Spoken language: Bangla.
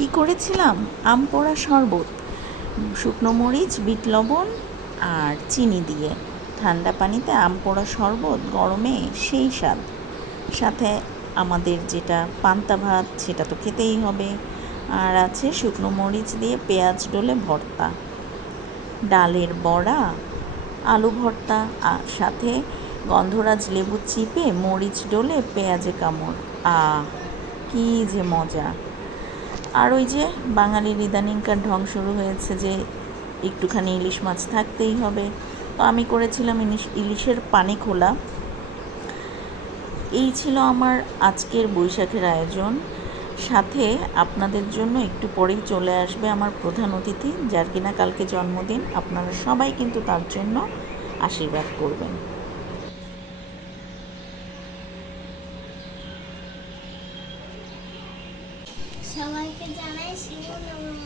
কি করেছিলাম? আম পোড়া শরবত, শুকনো মরিচ, বিট লবণ আর চিনি দিয়ে ঠান্ডা পানিতে আম পোড়া শরবত গরমে সেই স্বাদ। সাথে আমাদের যেটা পান্তা ভাত সেটা তো খেতেই হবে। আর আছে শুকনো মরিচ দিয়ে পেঁয়াজ ডলে ভর্তা, ডালের বড়া, আলু ভর্তা, আর সাথে গন্ধরাজ লেবু চিপে মরিচ ডলে পেঁয়াজে কামড়। আহ, কী যে মজা! আর ওই যে বাঙালির ইদানিংকার ঢং শুরু হয়েছে যে একটুখানি ইলিশ মাছ থাকতেই হবে, তো আমি করেছিলাম ইলিশের পানি খোলা। এই ছিল আমার আজকের বৈশাখের আয়োজন। সাথে আপনাদের জন্য একটু পরেই চলে আসবে আমার প্রধান অতিথি, যার কিনা কালকে জন্মদিন। আপনারা সবাই কিন্তু তার জন্য আশীর্বাদ করবেন। সবাইকে জানাই শুভ নববর্ষ।